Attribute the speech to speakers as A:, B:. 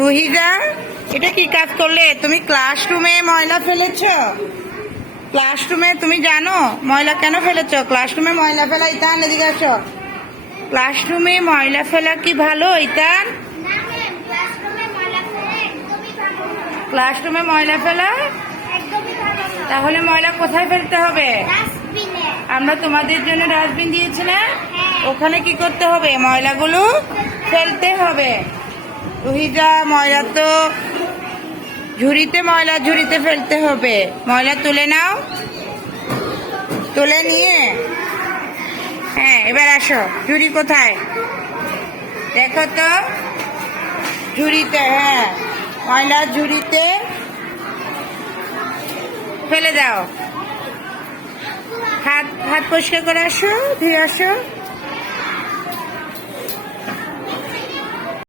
A: রুহিজা এটা কি কাজ করলে? তুমি ক্লাসরুমে ময়লা ফেলেছ? ক্লাসরুমে তুমি জানো ময়লা কেন ফেলেছ? ক্লাসরুমে ময়লা ফেলা ইতান এদিকে আসো। ক্লাসরুমে ময়লা ফেলা কি ভালো ইতান?
B: ক্লাসরুমে ময়লা ফেলে
A: তাহলে ময়লা কোথায় ফেলতে হবে? আমরা তোমাদের জন্য ডাস্টবিন দিয়েছি না? ওখানে কি করতে হবে? ময়লাগুলো ফেলতে হবে। রুহিজা ময়লা তো ঝুড়িতে ময়লা ঝুড়িতে ফেলতে হবে। ময়লা তুলে নাও। তুলে নিয়ে। হ্যাঁ এবার আসো। ঝুড়ি কোথায়? দেখো তো। ঝুড়িতে হ্যাঁ। ময়লা ঝুড়িতে ফেলে দাও। হাত হাত পরিষ্কার করে আসো, ধুয়ে আসো।